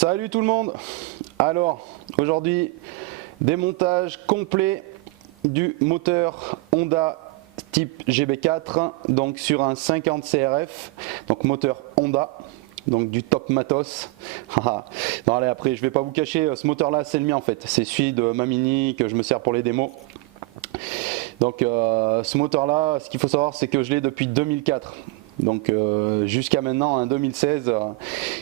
Salut tout le monde. Alors aujourd'hui démontage complet du moteur Honda type GB4 donc sur un 50 CRF, donc moteur Honda, donc du top matos. Non, allez, après je vais pas vous cacher, ce moteur là c'est le mien en fait, c'est celui de ma Mini que je me sers pour les démos. Donc ce moteur là, ce qu'il faut savoir c'est que je l'ai depuis 2004. Donc jusqu'à maintenant, en 2016,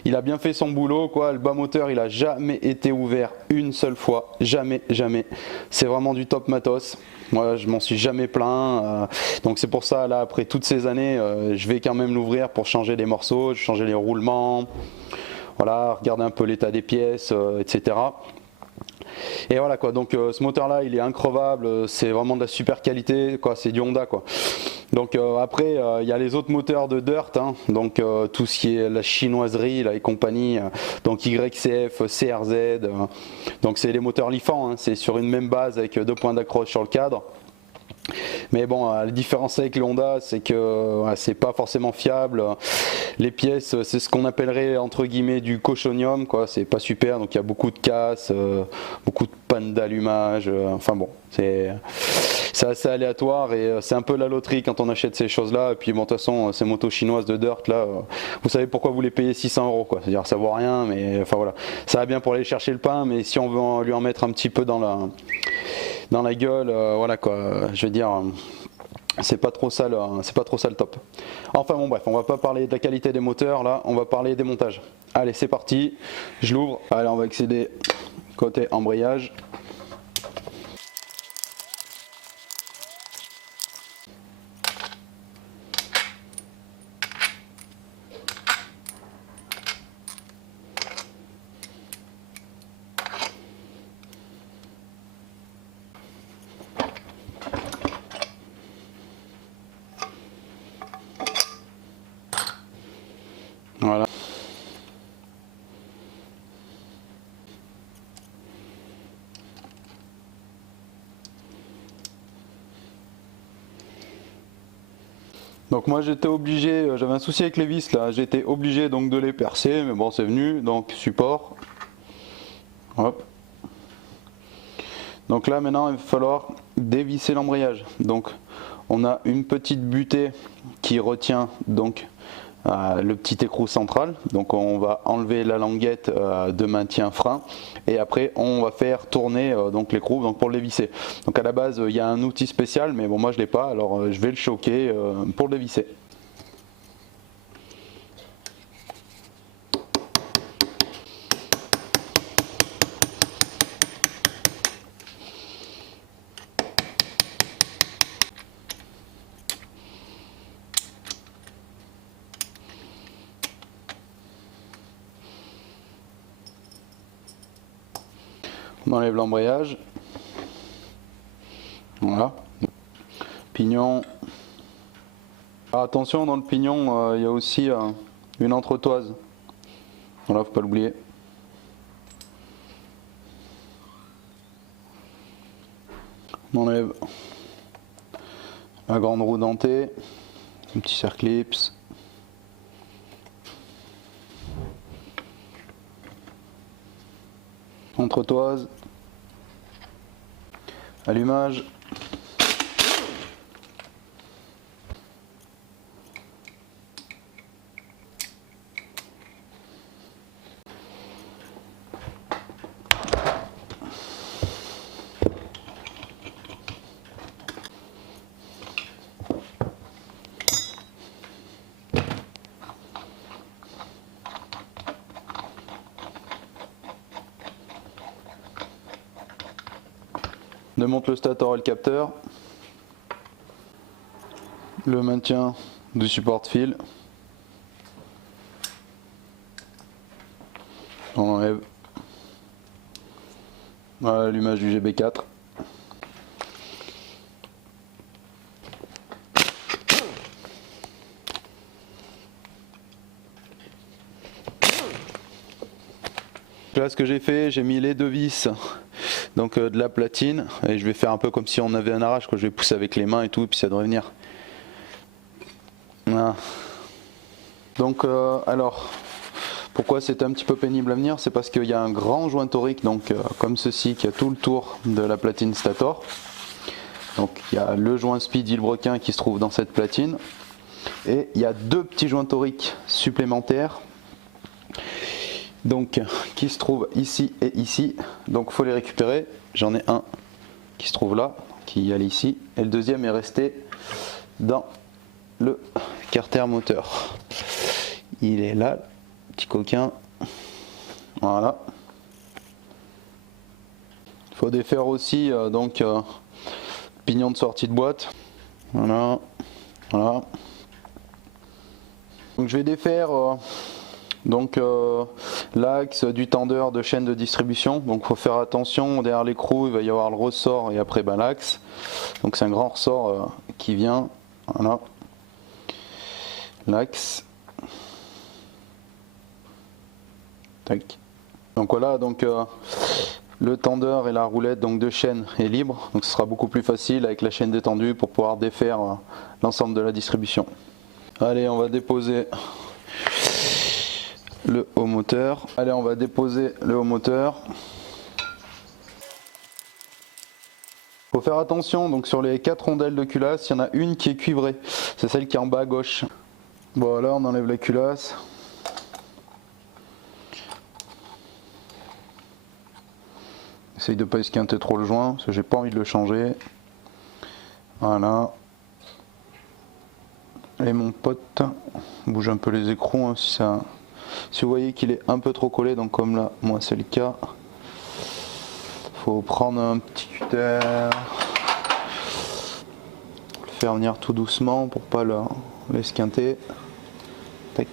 il a bien fait son boulot, quoi. Le bas moteur, il a jamais été ouvert une seule fois, jamais, jamais. C'est vraiment du top matos. Moi, je m'en suis jamais plaint. Donc c'est pour ça, là, après toutes ces années, je vais quand même l'ouvrir pour changer les morceaux, changer les roulements, voilà, regarder un peu l'état des pièces, etc. Et voilà quoi, donc ce moteur là il est increvable, c'est vraiment de la super qualité, quoi, c'est du Honda quoi. Donc après il y a les autres moteurs de dirt, hein, donc tout ce qui est la chinoiserie là, et compagnie, donc YCF, CRZ, donc c'est les moteurs Lifan, hein, c'est sur une même base avec deux points d'accroche sur le cadre. Mais bon, la différence avec le Honda, c'est que c'est pas forcément fiable. Les pièces, c'est ce qu'on appellerait entre guillemets du cochonium, quoi. C'est pas super, donc il y a beaucoup de casse, beaucoup de panne d'allumage. Enfin bon, c'est assez aléatoire et c'est un peu la loterie quand on achète ces choses-là. Et puis bon, de toute façon, ces motos chinoises de dirt là, vous savez pourquoi vous les payez 600 €, quoi. C'est-à-dire ça vaut rien, mais enfin voilà, ça va bien pour aller chercher le pain, mais si on veut lui en mettre un petit peu dans la gueule, voilà quoi, je veux dire, c'est pas trop ça le top. Enfin bon bref, on va pas parler de la qualité des moteurs là, on va parler des montages. Allez, c'est parti, je l'ouvre. Allez, on va accéder côté embrayage. Voilà. Donc moi j'étais obligé, j'avais un souci avec les vis là, j'étais obligé donc de les percer, mais bon c'est venu, donc support. Hop. Donc là maintenant il va falloir dévisser l'embrayage. Donc on a une petite butée qui retient donc le petit écrou central, donc on va enlever la languette de maintien frein et après on va faire tourner donc l'écrou donc pour le visser. Donc à la base il y a un outil spécial, mais bon moi je l'ai pas, alors je vais le choquer pour le visser. On enlève l'embrayage. Voilà. Pignon. Alors attention, dans le pignon, il y a aussi une entretoise. Voilà, faut pas l'oublier. On enlève la grande roue dentée, un petit circlips. Entretoise, allumage, démonte le stator et le capteur, le maintien du support de fil, on enlève voilà l'allumage du GB4. Là ce que j'ai fait, j'ai mis les deux vis donc de la platine et je vais faire un peu comme si on avait un arrache, quoi. Je vais pousser avec les mains et tout et puis ça devrait venir. Voilà. Donc alors Pourquoi c'est un petit peu pénible à venir? C'est parce qu'il y a un grand joint torique, donc comme ceci, qui a tout le tour de la platine stator. Donc il y a le joint speed vilebrequin qui se trouve dans cette platine. Et il y a deux petits joints toriques supplémentaires, donc qui se trouvent ici et ici. Donc il faut les récupérer. J'en ai un qui se trouve là, qui allait ici, et le deuxième est resté dans le carter moteur. Il est là, petit coquin. Voilà. Il faut défaire aussi pignon de sortie de boîte. Voilà. Voilà. Donc je vais défaire l'axe du tendeur de chaîne de distribution. Donc il faut faire attention, derrière l'écrou il va y avoir le ressort et après l'axe. Donc c'est un grand ressort qui vient, voilà, l'axe. Tac. Donc voilà, le tendeur et la roulette de chaîne est libre, donc ce sera beaucoup plus facile avec la chaîne détendue pour pouvoir défaire l'ensemble de la distribution. Allez, on va déposer le haut moteur. Allez, on va déposer le haut moteur. Faut faire attention, donc sur les 4 rondelles de culasse, il y en a une qui est cuivrée. C'est celle qui est en bas à gauche. Voilà, on enlève la culasse. Essaye de ne pas esquinter trop le joint, parce que j'ai pas envie de le changer. Voilà. Et mon pote, bouge un peu les écrous si vous voyez qu'il est un peu trop collé, donc comme là, moi c'est le cas. Faut prendre un petit cutter, le faire venir tout doucement pour pas l'esquinter. Tac.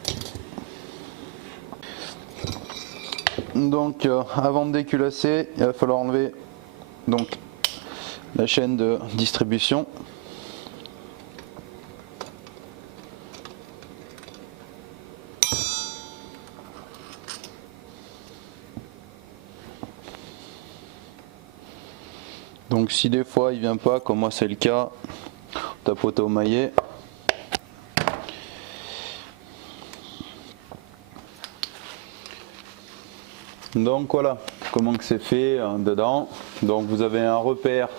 Donc avant de déculasser, il va falloir enlever la chaîne de distribution. Donc si des fois il vient pas, comme moi c'est le cas, tapote au maillet. Donc voilà comment que c'est fait dedans. Donc vous avez un repère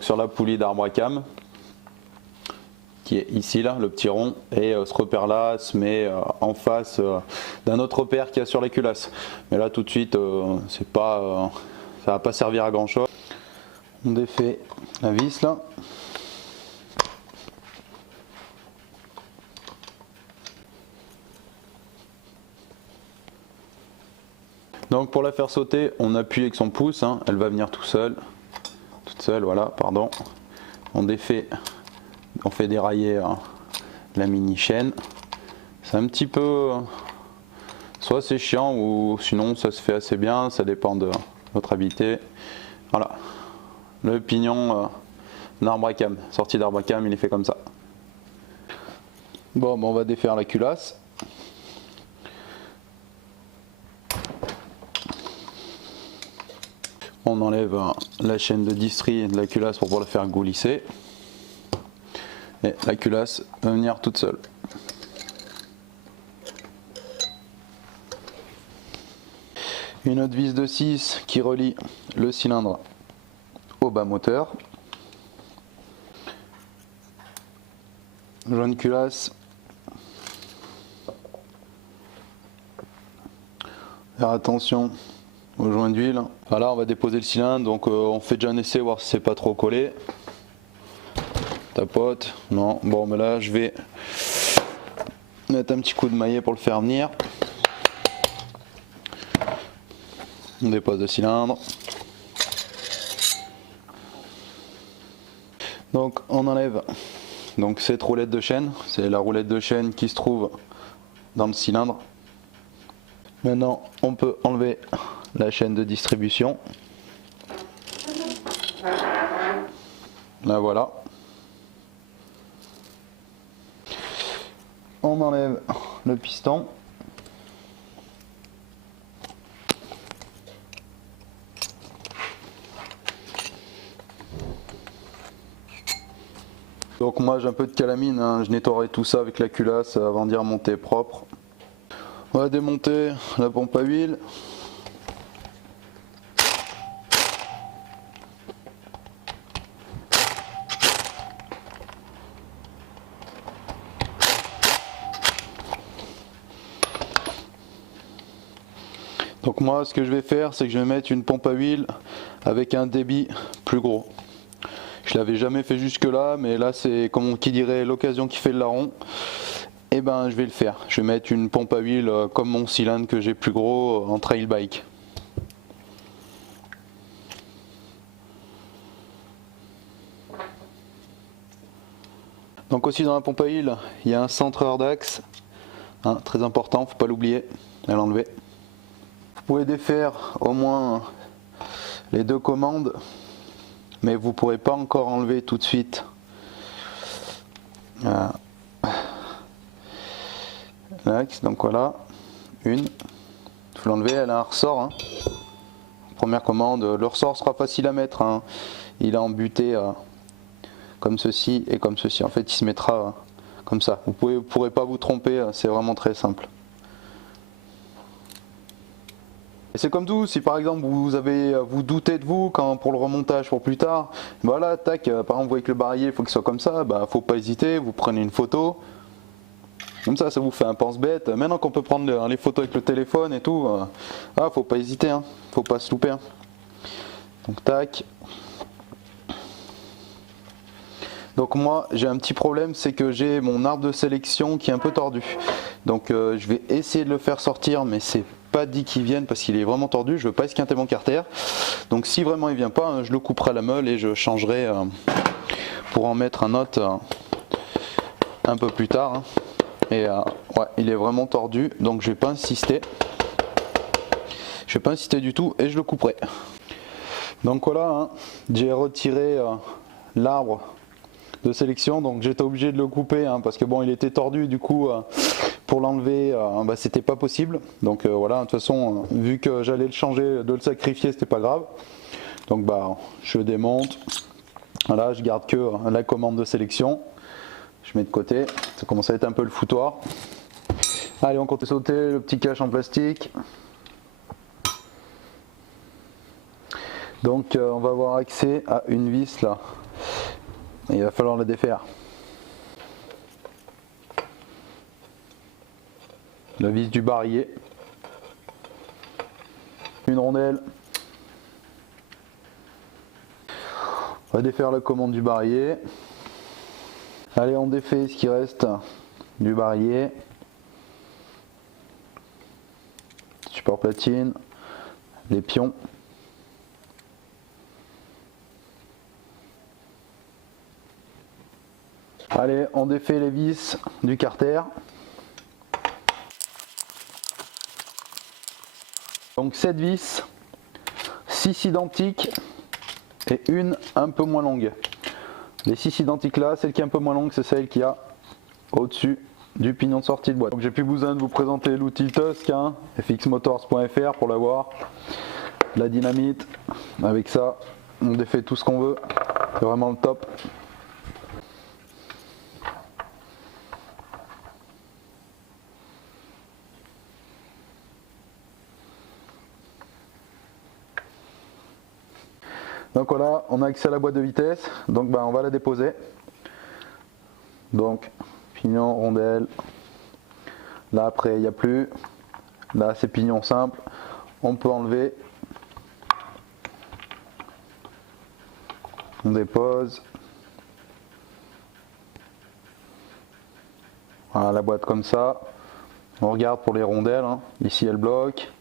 sur la poulie d'arbre à cam qui est ici là, le petit rond, et ce repère là se met en face d'un autre repère qu'il y a sur les culasses. Mais là tout de suite c'est pas, ça va pas servir à grand chose. On défait la vis là. Donc pour la faire sauter, on appuie avec son pouce, elle va venir toute seule, voilà, pardon. On défait, on fait dérailler la mini chaîne. C'est un petit peu, soit c'est chiant ou sinon ça se fait assez bien, ça dépend de votre habitude. Voilà. Le pignon d'arbre à cam, sortie d'arbre à cam, il est fait comme ça. Bon, on va défaire la culasse. On enlève la chaîne de distri de la culasse pour pouvoir la faire glisser. Et la culasse va venir toute seule. Une autre vis de 6 qui relie le cylindre au bas moteur. Joint de culasse. Faire attention au joint d'huile. Voilà, on va déposer le cylindre, donc on fait déjà un essai voir si c'est pas trop collé. Tapote, non, bon mais là je vais mettre un petit coup de maillet pour le faire venir. On dépose le cylindre. Donc on enlève cette roulette de chaîne, c'est la roulette de chaîne qui se trouve dans le cylindre. Maintenant on peut enlever la chaîne de distribution. Là voilà. On enlève le piston. Donc moi j'ai un peu de calamine, je nettoierai tout ça avec la culasse avant d'y remonter propre. On va démonter la pompe à huile. Donc moi ce que je vais faire, c'est que je vais mettre une pompe à huile avec un débit plus gros. Je l'avais jamais fait jusque là, mais là c'est comme qui dirait l'occasion qui fait le larron. Et ben je vais le faire. Je vais mettre une pompe à huile comme mon cylindre que j'ai plus gros en trail bike. Donc aussi dans la pompe à huile, il y a un centreur d'axe, hein, très important, faut pas l'oublier, à l'enlever. Vous pouvez défaire au moins les deux commandes, mais vous ne pourrez pas encore enlever tout de suite l'axe. Donc voilà, une, il faut l'enlever, elle a un ressort. Hein. Première commande, le ressort sera facile à mettre, hein. Il est embuté comme ceci et comme ceci. En fait, il se mettra comme ça. Vous ne pourrez pas vous tromper, c'est vraiment très simple. Et c'est comme tout, si par exemple vous doutez de vous pour le remontage pour plus tard, voilà, tac, par exemple vous voyez que le barillet il faut qu'il soit comme ça, bah faut pas hésiter, vous prenez une photo, comme ça vous fait un pense-bête. Maintenant qu'on peut prendre les photos avec le téléphone et tout, faut pas hésiter, hein, faut pas se louper. Hein. Donc tac. Donc moi j'ai un petit problème, c'est que j'ai mon arbre de sélection qui est un peu tordu. Donc je vais essayer de le faire sortir, mais c'est pas dit qu'il vienne parce qu'il est vraiment tordu. Je veux pas esquinter mon carter. Donc si vraiment il vient pas, hein, je le couperai à la meule et je changerai pour en mettre un autre un peu plus tard. Hein. Et ouais, il est vraiment tordu, donc je vais pas insister. Je vais pas insister du tout et je le couperai. Donc voilà, hein, j'ai retiré l'arbre de sélection, donc j'étais obligé de le couper hein, parce que bon il était tordu, du coup pour l'enlever bah, c'était pas possible. Donc voilà, de toute façon vu que j'allais le changer, de le sacrifier, c'était pas grave. Donc bah je démonte, voilà, je garde que la commande de sélection, je mets de côté, ça commence à être un peu le foutoir. Allez, on compte sauter le petit cache en plastique. Donc on va avoir accès à une vis là. Il va falloir la défaire. La vis du barillet. Une rondelle. On va défaire la commande du barillet. Allez, on défait ce qui reste du barillet. Support platine. Les pions. Allez, on défait les vis du carter. Donc 7 vis, 6 identiques et une un peu moins longue. Les 6 identiques là, celle qui est un peu moins longue, c'est celle qui a au-dessus du pignon de sortie de boîte. Donc j'ai plus besoin de vous présenter l'outil Tusk, hein, fxmotors.fr pour l'avoir. La dynamite, avec ça, on défait tout ce qu'on veut, c'est vraiment le top. Donc voilà, on a accès à la boîte de vitesse, donc on va la déposer. Donc pignon, rondelle, là après il n'y a plus, là c'est pignon simple, on peut enlever, on dépose, voilà la boîte comme ça, on regarde pour les rondelles, hein. Ici elle bloque,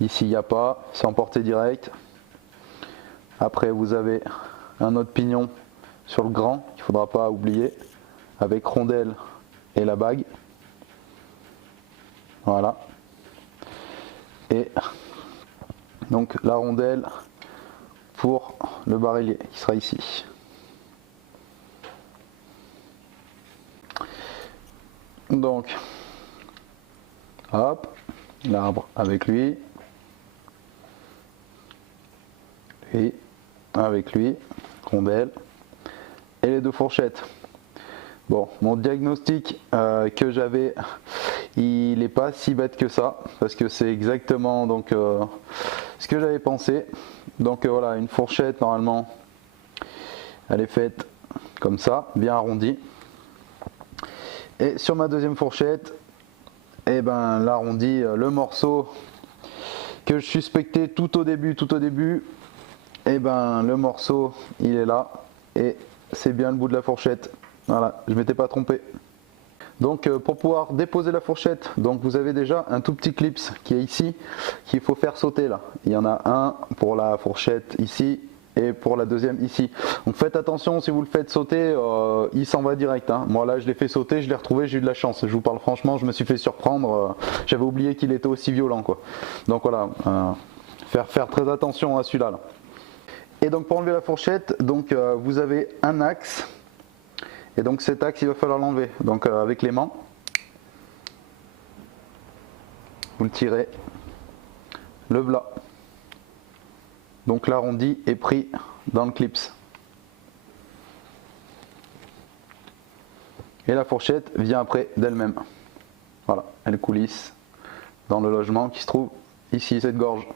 ici il n'y a pas, c'est emporté direct. Après vous avez un autre pignon sur le grand, il ne faudra pas oublier, avec rondelle et la bague. Voilà. Et donc la rondelle pour le barillet qui sera ici. Donc, hop, l'arbre avec lui. Et avec lui, rondelle et les deux fourchettes. Bon, mon diagnostic que j'avais il n'est pas si bête que ça, parce que c'est exactement donc, ce que j'avais pensé. Donc voilà, une fourchette normalement, elle est faite comme ça, bien arrondie. Et sur ma deuxième fourchette, et ben l'arrondi, le morceau que je suspectais tout au début, et ben le morceau il est là et c'est bien le bout de la fourchette. Voilà, je m'étais pas trompé. Donc pour pouvoir déposer la fourchette, donc vous avez déjà un tout petit clips qui est ici, qu'il faut faire sauter là. Il y en a un pour la fourchette ici et pour la deuxième ici. Donc faites attention, si vous le faites sauter, il s'en va direct. Hein. Moi là je l'ai fait sauter, je l'ai retrouvé, j'ai eu de la chance. Je vous parle franchement, je me suis fait surprendre. J'avais oublié qu'il était aussi violent quoi. Donc voilà, faire très attention à celui-là. Là. Et donc pour enlever la fourchette, donc vous avez un axe. Et donc cet axe, il va falloir l'enlever. Donc avec l'aimant, vous le tirez, le voilà. Donc l'arrondi est pris dans le clips. Et la fourchette vient après d'elle-même. Voilà, elle coulisse dans le logement qui se trouve ici, cette gorge.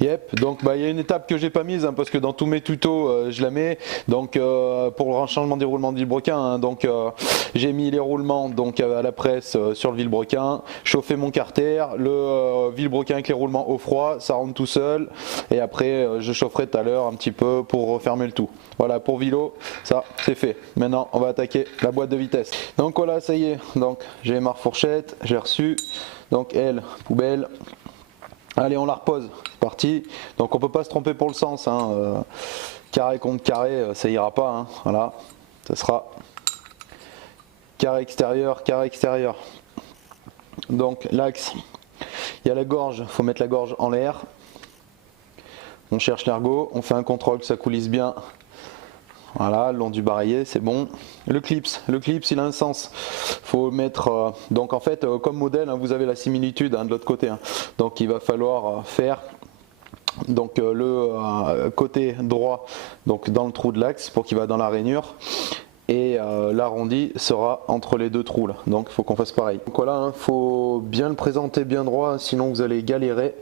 Yep, donc il y a une étape que j'ai pas mise hein, parce que dans tous mes tutos je la mets. Donc pour le changement des roulements de vilebrequin, hein, donc j'ai mis les roulements donc à la presse sur le vilebrequin, chauffé mon carter, le vilebrequin avec les roulements au froid, ça rentre tout seul. Et après je chaufferai tout à l'heure un petit peu pour refermer le tout. Voilà pour Vilo, ça c'est fait. Maintenant on va attaquer la boîte de vitesse. Donc voilà, ça y est. Donc j'ai ma fourchette, j'ai reçu. Donc elle, poubelle. Allez, on la repose, c'est parti. Donc on peut pas se tromper pour le sens, hein. Carré contre carré, ça ira pas, hein. Voilà, ça sera carré extérieur, carré extérieur. Donc l'axe, il y a la gorge, il faut mettre la gorge en l'air. On cherche l'ergot, on fait un contrôle que ça coulisse bien. Voilà, le long du barillet, c'est bon. Le clips, il a un sens. Faut mettre. Donc en fait, comme modèle, hein, vous avez la similitude hein, de l'autre côté. Hein. Donc il va falloir faire donc le côté droit, donc dans le trou de l'axe pour qu'il va dans la rainure. Et l'arrondi sera entre les deux trous là. Donc il faut qu'on fasse pareil. Donc voilà, hein, faut bien le présenter bien droit, sinon vous allez galérer.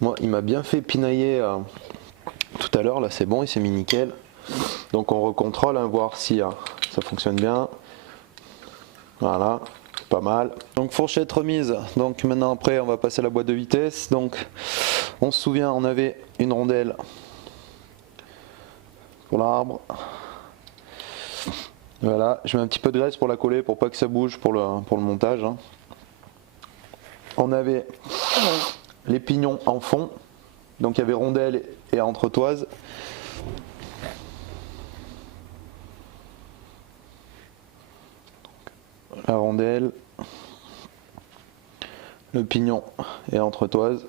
Moi, il m'a bien fait pinailler tout à l'heure. Là, c'est bon, il s'est mis nickel. Donc on recontrôle, hein, voir si ça fonctionne bien. Voilà, pas mal. Donc fourchette remise. Donc maintenant après on va passer à la boîte de vitesse. Donc on se souvient, on avait une rondelle pour l'arbre. Voilà, je mets un petit peu de graisse pour la coller pour pas que ça bouge pour le montage. Hein. On avait les pignons en fond. Donc il y avait rondelle et entretoise. La rondelle, le pignon et entretoise.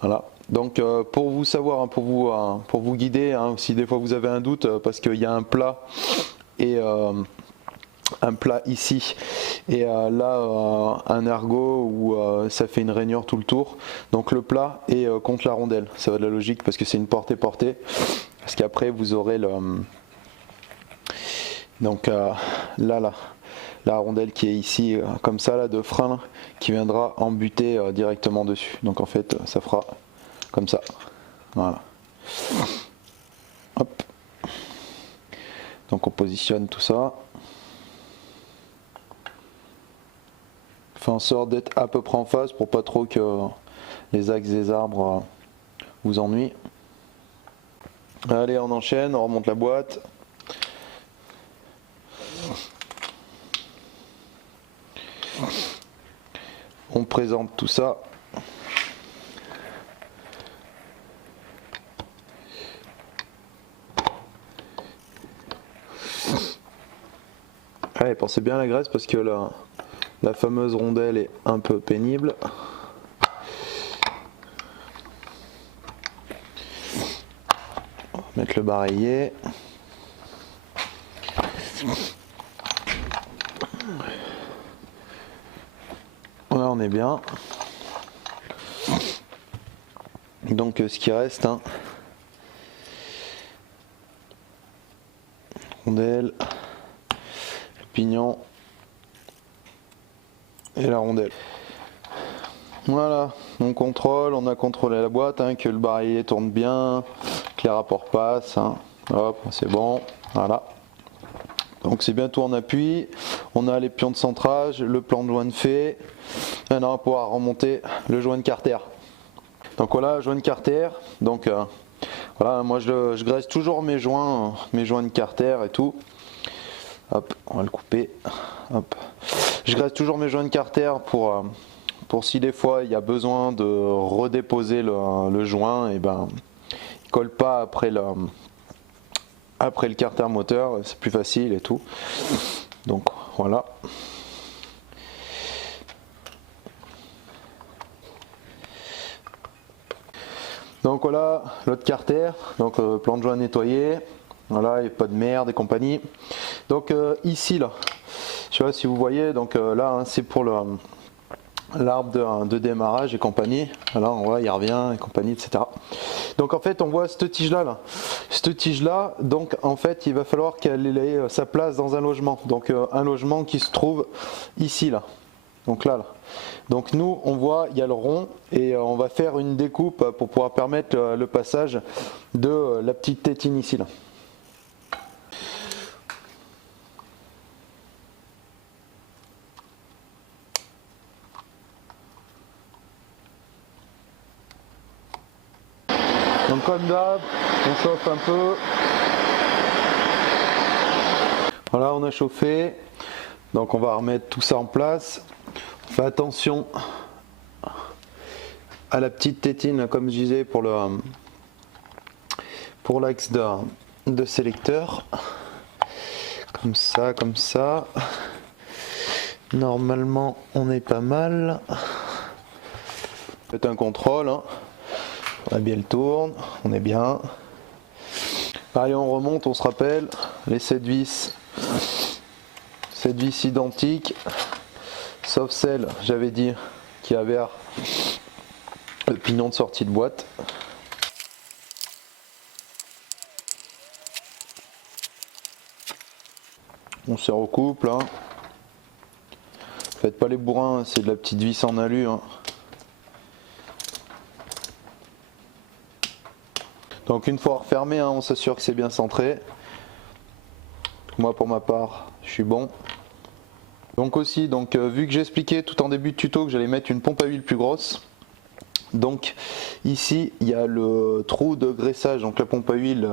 Voilà. Donc pour vous savoir, hein, pour vous guider, hein, si des fois vous avez un doute, parce qu'il y a un plat et un plat ici et là un ergot où ça fait une rainure tout le tour. Donc le plat est contre la rondelle. Ça va de la logique parce que c'est une portée. Parce qu'après vous aurez le donc là, la rondelle qui est ici, comme ça, là, de frein, là, qui viendra embuter directement dessus. Donc en fait, ça fera comme ça. Voilà. Hop. Donc on positionne tout ça. Fait en sorte d'être à peu près en face pour pas trop que les axes des arbres vous ennuient. Allez, on enchaîne, on remonte la boîte. On présente tout ça. Allez, pensez bien à la graisse parce que la fameuse rondelle est un peu pénible. On va mettre le barillet. Là on est bien. Donc ce qui reste, hein, rondelle, le pignon et la rondelle. Voilà, on contrôle, on a contrôlé la boîte, hein, que le barillet tourne bien, que les rapports passent, hein. Hop, c'est bon, voilà. Donc c'est bientôt en appui, on a les pions de centrage, le plan de joint de fait, maintenant on va pouvoir remonter le joint de carter. Donc voilà, joint de carter, donc voilà, moi je graisse toujours mes joints de carter et tout. Hop, on va le couper, hop. Je graisse toujours mes joints de carter pour si des fois il y a besoin de redéposer le joint, et ben il colle pas après le carter moteur, c'est plus facile et tout. Donc voilà. Donc voilà l'autre carter, donc plan de joint nettoyé, voilà, il n'y a pas de merde et compagnie. Donc ici là, je sais pas si vous voyez, donc là hein, c'est pour l'arbre de démarrage et compagnie, voilà, on voit il revient et compagnie, etc. Donc en fait on voit cette tige là, donc en fait il va falloir qu'elle ait sa place dans un logement, donc un logement qui se trouve ici là, donc là. Donc nous on voit il y a le rond et on va faire une découpe pour pouvoir permettre le passage de la petite tétine ici là. Donc comme d'hab, on chauffe un peu. Voilà, on a chauffé. Donc on va remettre tout ça en place. On fait attention à la petite tétine, comme je disais, pour l'axe de sélecteur. Comme ça, comme ça. Normalement, on est pas mal. Faites un contrôle, hein. On a bien le tourne, on est bien. Allez, on remonte, on se rappelle les 7 vis identiques, sauf celle, j'avais dit, qui avait le pignon de sortie de boîte. On se recouple, hein. Faites pas les bourrins, c'est de la petite vis en alu, hein. Donc une fois refermé, hein, on s'assure que c'est bien centré. Moi pour ma part, je suis bon. Donc aussi, vu que j'ai expliqué tout en début de tuto que j'allais mettre une pompe à huile plus grosse, donc ici il y a le trou de graissage, donc la pompe à huile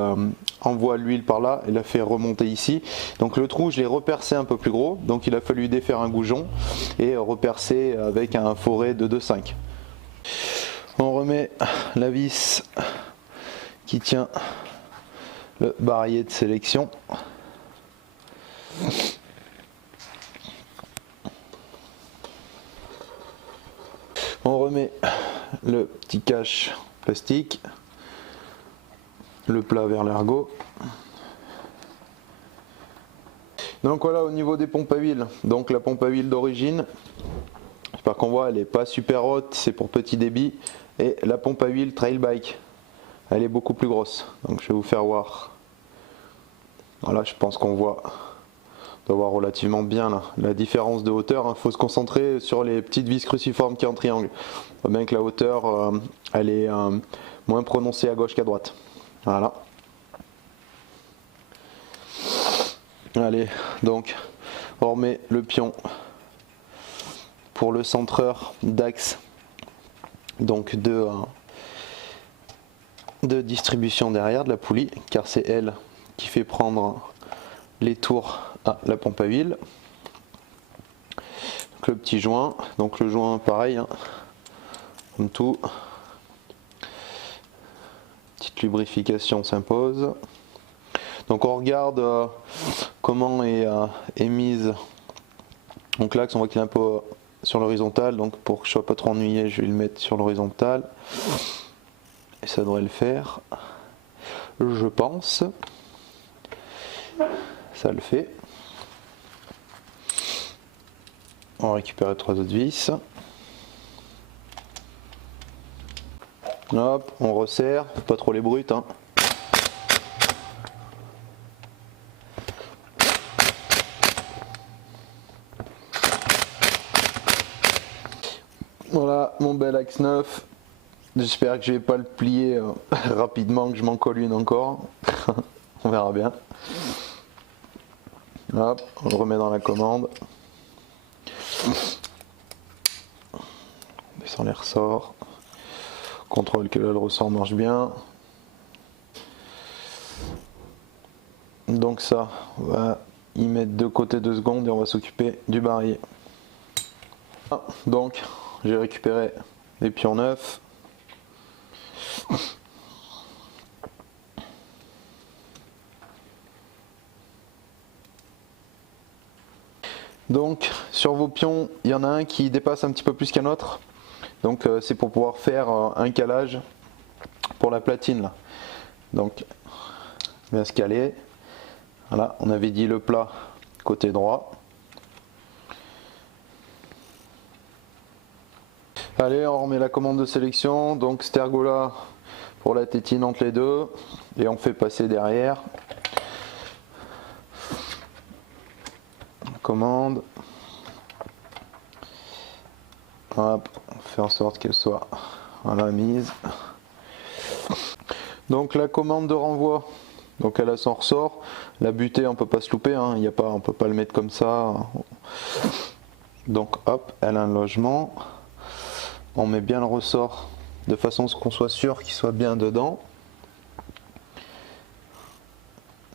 envoie l'huile par là et la fait remonter ici. Donc le trou je l'ai repercé un peu plus gros, donc il a fallu défaire un goujon et repercer avec un foret de 2,5. On remet la vis qui tient le barillet de sélection. On remet le petit cache plastique, le plat vers l'ergot. Donc voilà au niveau des pompes à huile, donc la pompe à huile d'origine, j'espère qu'on voit, elle n'est pas super haute, c'est pour petit débit, et la pompe à huile trail bike, elle est beaucoup plus grosse, donc je vais vous faire voir. Voilà, je pense qu'on voit, on doit voir relativement bien là, la différence de hauteur. Il faut se concentrer sur les petites vis cruciformes qui sont en triangle. On voit bien que la hauteur elle est moins prononcée à gauche qu'à droite. Voilà. Allez, donc on remet le pion pour le centreur d'axe, donc de distribution derrière de la poulie, car c'est elle qui fait prendre les tours à la pompe à huile. Donc le petit joint, donc le joint pareil, hein, comme tout, petite lubrification s'impose. Donc on regarde comment est mise, donc l'axe, on voit qu'il est un peu sur l'horizontale, donc pour que je ne sois pas trop ennuyé, je vais le mettre sur l'horizontale et ça devrait le faire, je pense. Ça le fait. On récupère les 3 autres vis. Hop, on resserre, pas trop les brutes, hein. Voilà mon bel axe 9. J'espère que je vais pas le plier rapidement, que je m'en colle une encore. On verra bien. Hop, on le remet dans la commande. On descend les ressorts. Contrôle que là le ressort marche bien. Donc ça, on va y mettre de côté 2 secondes et on va s'occuper du barillet. Donc j'ai récupéré les pions neufs. Donc sur vos pions, il y en a un qui dépasse un petit peu plus qu'un autre. Donc c'est pour pouvoir faire un calage pour la platine là. Donc bien se caler. Voilà, on avait dit le plat côté droit. Allez, on remet la commande de sélection. Donc cette ergot-là pour la tétine entre les deux. Et on fait passer derrière. Commande. Hop, on fait en sorte qu'elle soit à la mise. Donc la commande de renvoi, donc elle a son ressort. La butée, on peut pas se louper, hein. Y a pas, on peut pas le mettre comme ça. Donc hop, elle a un logement. On met bien le ressort de façon à ce qu'on soit sûr qu'il soit bien dedans.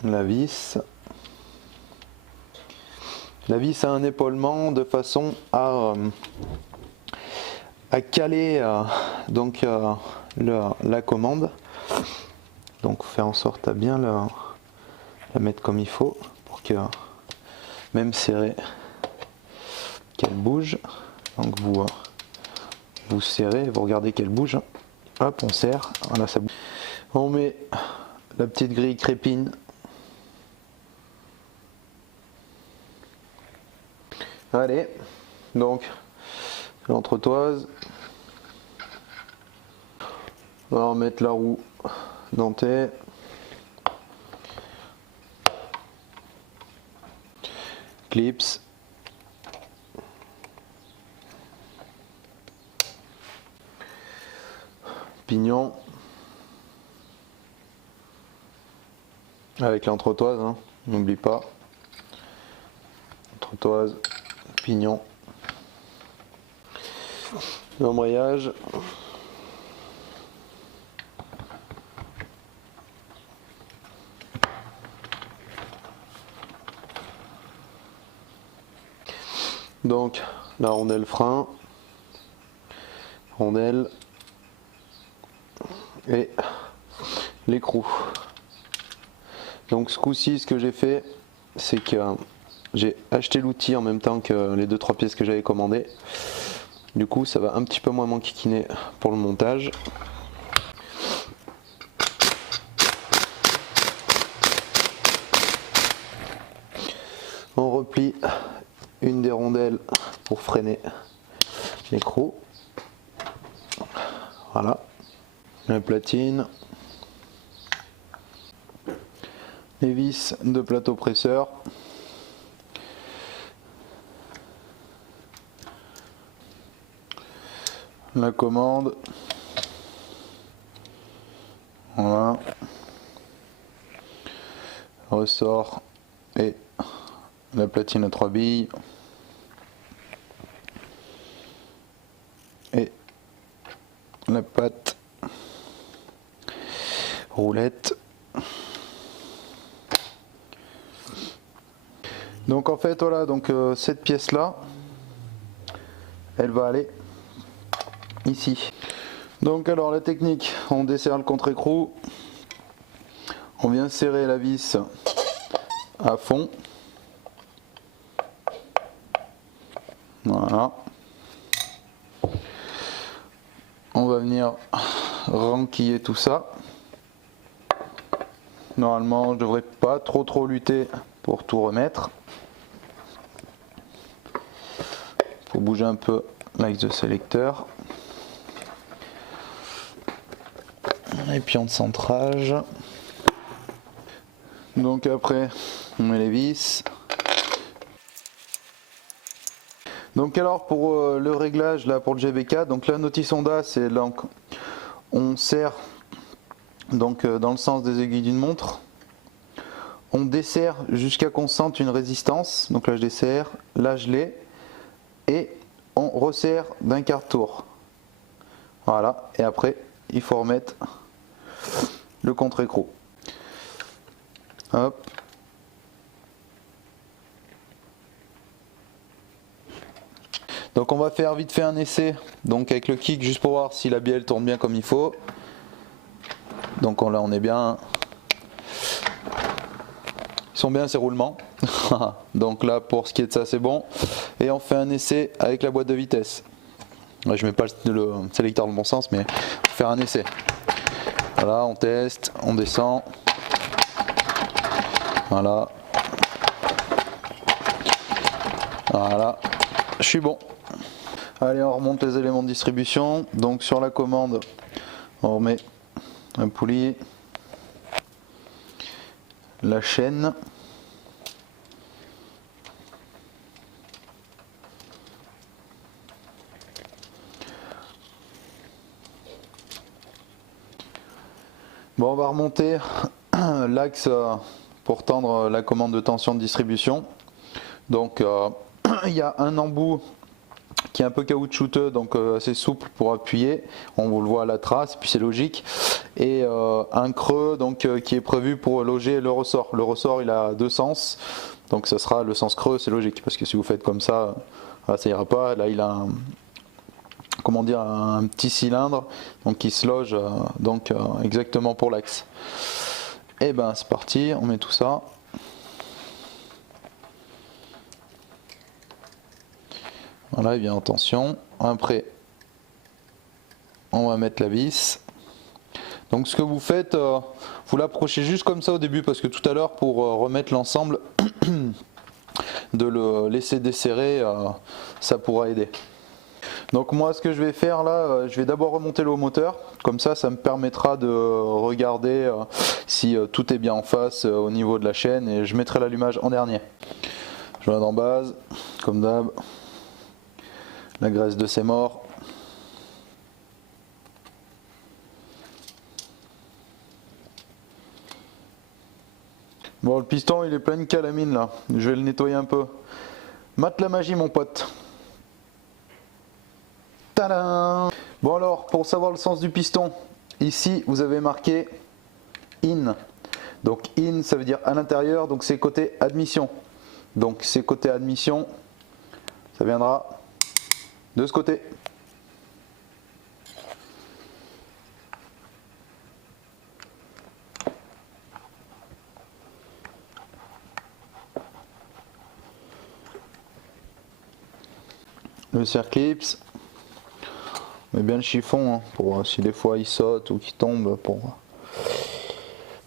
La vis. La vis a un épaulement de façon à caler donc la commande. Donc faire en sorte à bien la mettre comme il faut pour que même serrée qu'elle bouge. Donc vous serrez, vous regardez qu'elle bouge. Hop, on serre. Voilà, ça bouge. On met la petite grille crépine. Allez, donc l'entretoise. On va remettre la roue dentée. Clips. Pignon. Avec l'entretoise, hein, n'oublie pas. Entretoise, pignon. L'embrayage. Donc la rondelle frein, rondelle et l'écrou. Donc ce coup-ci, ce que j'ai fait, c'est que j'ai acheté l'outil en même temps que les 2-3 pièces que j'avais commandées. Du coup, ça va un petit peu moins m'enquiquiner pour le montage. On replie une des rondelles pour freiner l'écrou. Voilà. La platine. Les vis de plateau presseur. La commande. Voilà. Ressort et la platine à 3 billes. Et la patte roulette. Donc en fait voilà, donc cette pièce là, elle va aller ici. Donc alors la technique, on desserre le contre-écrou, on vient serrer la vis à fond. Voilà. On va venir renquiller tout ça. Normalement, je devrais pas trop lutter pour tout remettre. Faut bouger un peu l'axe de sélecteur. Et puis en centrage. Donc après, on met les vis. Donc alors pour le réglage là pour le GB4, donc la notice Honda c'est donc on serre donc dans le sens des aiguilles d'une montre. On desserre jusqu'à qu'on sente une résistance. Donc là je desserre, là je l'ai et on resserre d'un quart de tour. Voilà, et après il faut remettre le contre-écrou. Hop. Donc on va faire vite fait un essai donc avec le kick juste pour voir si la bielle tourne bien comme il faut. Donc là on est bien. Ils sont bien ces roulements. Donc là pour ce qui est de ça c'est bon. Et on fait un essai avec la boîte de vitesse. Là, je mets pas le sélecteur dans le bon sens mais on va faire un essai. Voilà, on teste, on descend. Voilà. Voilà. Je suis bon. Allez, on remonte les éléments de distribution. Donc sur la commande, on remet un poulie, la chaîne, bon, on va remonter l'axe pour tendre la commande de tension de distribution. Donc il y a un embout qui est un peu caoutchouteux, donc assez souple pour appuyer, on vous le voit à la trace, puis c'est logique, et un creux donc, qui est prévu pour loger le ressort. Le ressort il a deux sens, donc ça sera le sens creux, c'est logique, parce que si vous faites comme ça, ça ira pas. Là il a un, comment dire, un petit cylindre donc, qui se loge donc, exactement pour l'axe. Et ben c'est parti, on met tout ça. Voilà, il vient en tension. Après, on va mettre la vis. Donc ce que vous faites, vous l'approchez juste comme ça au début, parce que tout à l'heure, pour remettre l'ensemble, de le laisser desserrer, ça pourra aider. Donc moi, ce que je vais faire là, je vais d'abord remonter le haut moteur. Comme ça me permettra de regarder si tout est bien en face au niveau de la chaîne, et je mettrai l'allumage en dernier. Je vais en base, comme d'hab. La graisse de ses morts. Bon, le piston il est plein de calamine là, je vais le nettoyer un peu. Mate la magie mon pote. Tadam! Bon alors, pour savoir le sens du piston, ici vous avez marqué in. Donc in ça veut dire à l'intérieur, donc c'est côté admission. Donc c'est côté admission, ça viendra de ce côté. Le circlips, on met bien le chiffon hein, pour si des fois il saute ou qu'il tombe, pour pas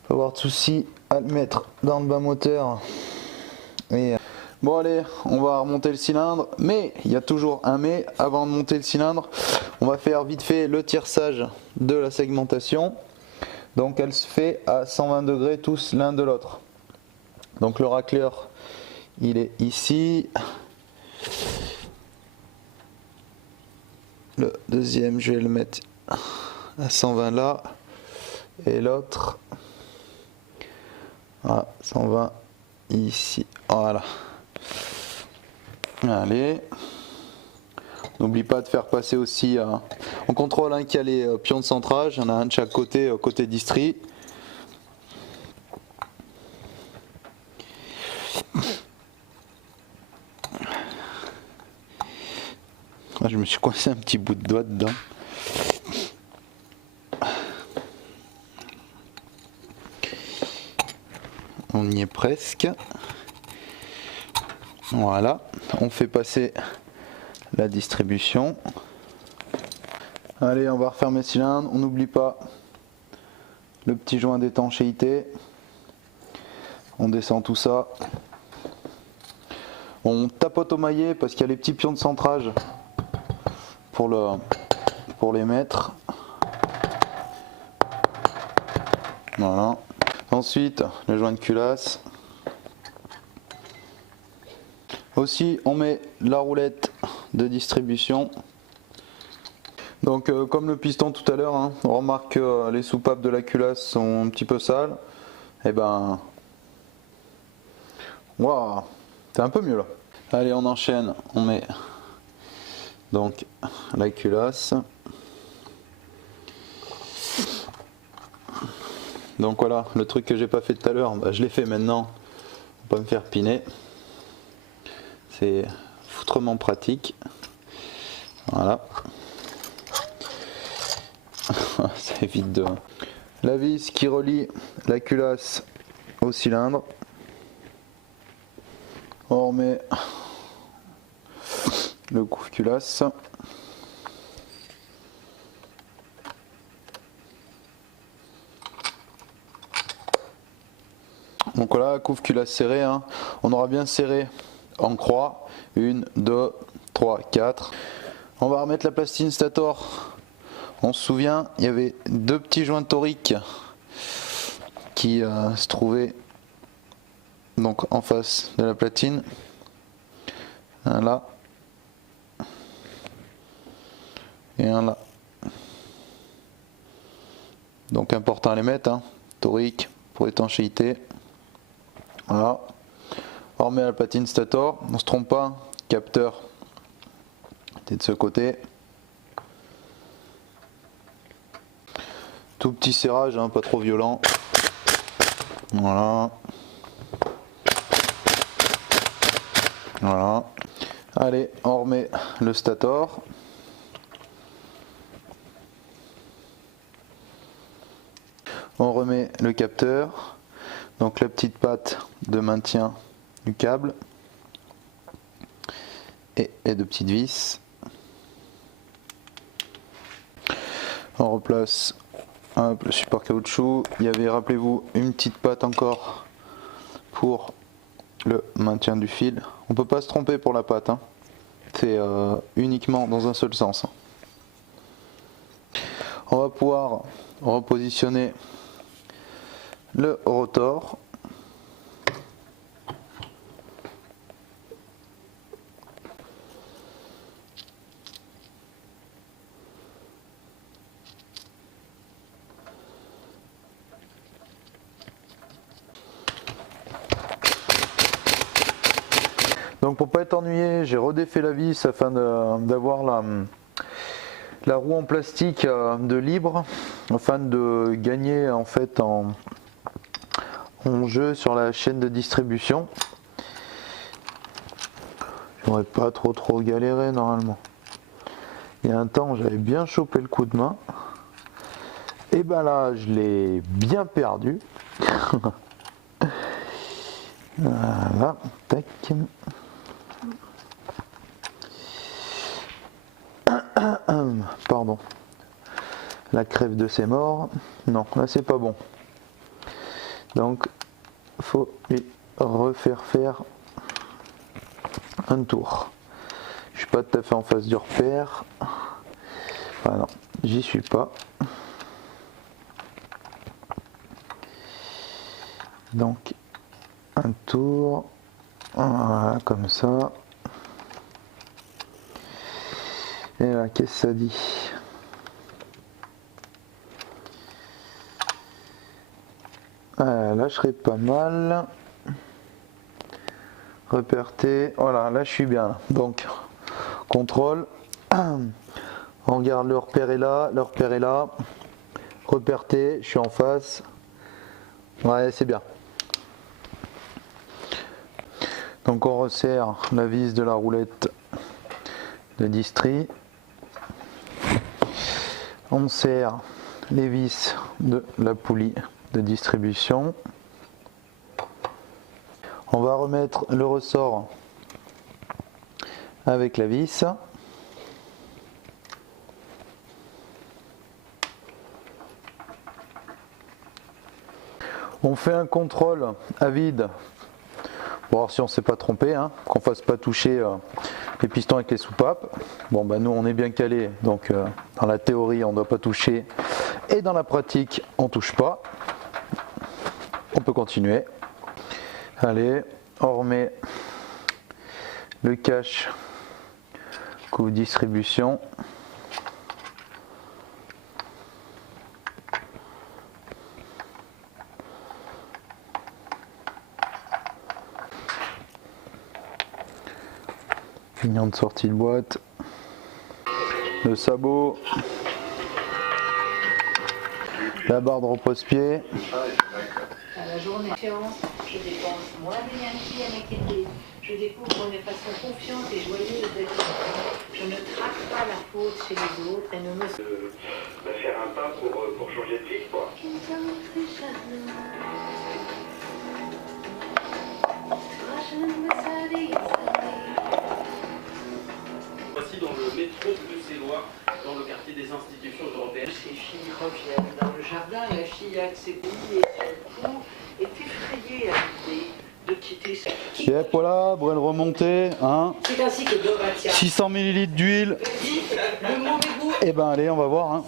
avoir de soucis à le mettre dans le bas moteur. Et bon allez, on va remonter le cylindre, mais il y a toujours un mais. Avant de monter le cylindre, on va faire vite fait le tierçage de la segmentation. Donc elle se fait à 120 degrés tous l'un de l'autre. Donc le racleur il est ici. Le deuxième je vais le mettre à 120 là. Et l'autre à 120 ici. Voilà. Allez. N'oublie pas de faire passer aussi. On contrôle hein, qu'il y a les pions de centrage. Il y en a un de chaque côté, côté distri. Je me suis coincé un petit bout de doigt dedans. On y est presque. Voilà, on fait passer la distribution. Allez, on va refermer le cylindre. On n'oublie pas le petit joint d'étanchéité. On descend tout ça. On tapote au maillet parce qu'il y a les petits pions de centrage pour les mettre. Voilà. Ensuite, le joint de culasse. Aussi, on met la roulette de distribution. Donc comme le piston tout à l'heure, hein, on remarque que les soupapes de la culasse sont un petit peu sales. Et ben, waouh, c'est un peu mieux là. Allez, on enchaîne, on met donc la culasse. Donc voilà, le truc que j'ai pas fait tout à l'heure, bah, je l'ai fait maintenant, pour pas me faire piner. C'est foutrement pratique. Voilà. Ça évite de... La vis qui relie la culasse au cylindre. On remet le couvre-culasse. Donc voilà, couvre-culasse serré, hein. On aura bien serré en croix. 1, 2, 3, 4. On va remettre la plastine stator. On se souvient, il y avait deux petits joints toriques qui se trouvaient donc en face de la platine. Un là et un là. Donc important à les mettre, hein. Torique pour étanchéité. Voilà. On remet la platine stator. On se trompe pas. Capteur. C'est de ce côté. Tout petit serrage, hein, pas trop violent. Voilà. Voilà. Allez, on remet le stator. On remet le capteur. Donc la petite patte de maintien du câble. Et de petites vis. On replace le support caoutchouc. Il y avait, rappelez-vous, une petite patte encore pour le maintien du fil. On ne peut pas se tromper pour la patte, hein. C'est uniquement dans un seul sens. On va pouvoir repositionner le rotor. Donc pour pas être ennuyé, j'ai redéfait la vis afin d'avoir la roue en plastique de libre, afin de gagner en fait en jeu sur la chaîne de distribution. J'aurais pas trop galéré normalement. Il y a un temps j'avais bien chopé le coup de main. Et ben là je l'ai bien perdu. Voilà, tac. Pardon. La crève de ses morts. Non, là c'est pas bon. Donc faut lui refaire faire un tour. Je suis pas tout à fait en face du repère. Voilà, non, j'y suis pas. Donc un tour. Voilà, comme ça. Et là, qu'est-ce que ça dit? Là, je serais pas mal. Repère T. Voilà, là, je suis bien. Donc, contrôle. On regarde, le repère est là, le repère est là. Repère T, je suis en face. Ouais, c'est bien. Donc, on resserre la vis de la roulette de distri. On serre les vis de la poulie de distribution. On va remettre le ressort avec la vis. On fait un contrôle à vide pour voir si on ne s'est pas trompé, hein, qu'on ne fasse pas toucher les pistons avec les soupapes. Bon, bah nous on est bien calé, donc dans la théorie on ne doit pas toucher, et dans la pratique on ne touche pas. On peut continuer. Allez, on remet le cache Couvre distribution. Pignon de sortie de boîte. Le sabot. La barre de repose-pied. À la journée séance, je dépense moins d'énergie à m'inquiéter. Je découvre une façon confiante et joyeuse d'être. Je ne traque pas la faute chez les autres et ne me... faire un pas pour changer de vie, quoi. Voici dans le métro bruxellois, dans le quartier des institutions européennes. Ces filles reviennent dans le jardin, la fille a accepté et surtout est effrayée à l'idée de quitter sa... Yep, voilà, brûle remontée, hein. C'est ainsi que Domatia 600 ml d'huile. dit le mauvais goût. Et ben allez, on va voir, hein.